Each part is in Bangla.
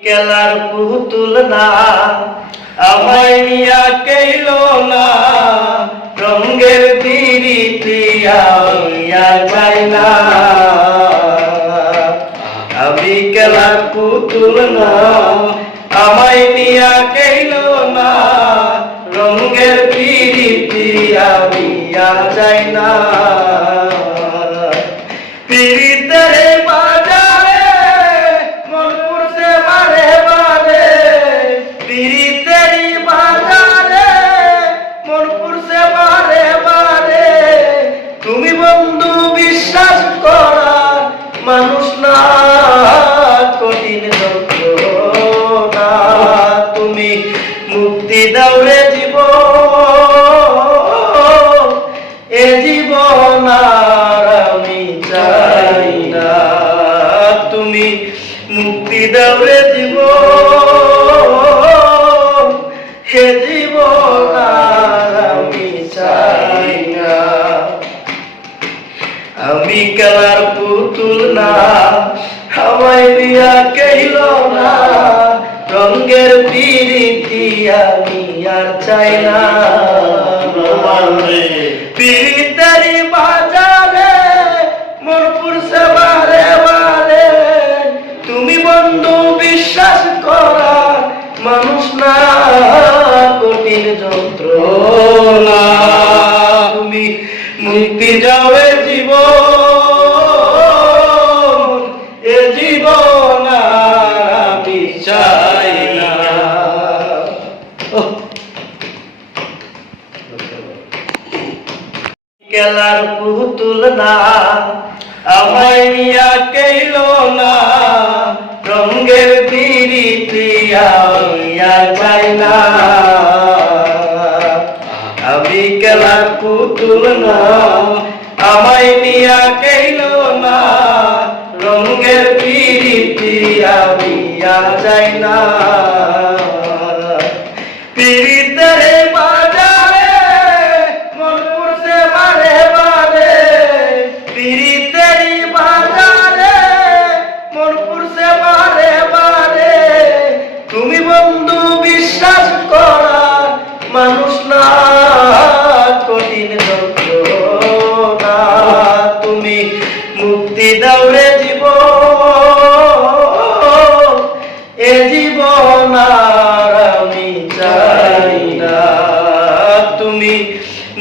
খেলার পুতুল না আমায় নিয়া কেইল না রঙের পিরিতিয়া যায় না আমি খেলার পুতুল না আমায় নিয়া কেইল না রঙের পিরিতিয়া যায় না মানুষ না কঠিন যন্ত্রণা তুমি মুক্তি দাও রে জীবন এ জীবন আর আমি চাই না তুমি মুক্তি দাও রে জীবন হে জীবন আর আমি চাই না আমি খেলার পুতুল না আমায় দিয়া কেইল না রঙের পিরিতি আমি আর চাই না পিরিতেরি বাজারে মন পুরছে বারে বারে তুমি বন্ধু বিশ্বাস করা মানুষ না কঠিন যন্ত্রণা তুমি মুক্তি যাবে জীবন এ জীবন আমি চাই না খেলার পুতুল না আমায় নিয়া কেইল না রঙের পিরিতিয়া যায় না আমি খেলার পুতুল না আমায় নিয়া কেইল না রঙের পিরিতিয়া যায় না পিরিতেরে বাজারে মন পুরছে বারে বারে পিরিতেরি বাজারে মন পুরছে বারে বারে তুমি বন্ধু বিশ্বাস করা মানুষ না কঠিন যন্ত্রণা তুমি মুক্তি দাও রে জীবন এ জীবন আর আমি চাই না তুমি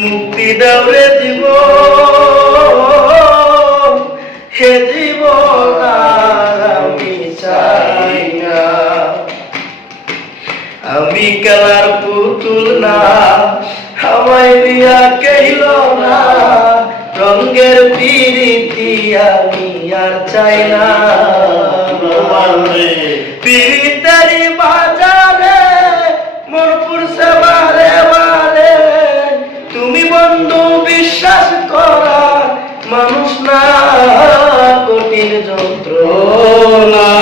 মুক্তি দাও রে জীবন হে জীবন আর আমি চাই না আমি খেলার পুতুল না আমায় দিয়া কেইল না রঙের পিরিতি আমি আর চাই না পিরিতেরি বাজারে মন পুরছে বারে বারে তুমি বন্ধু বিশ্বাস করা মানুষ না কঠিন যন্ত্রণা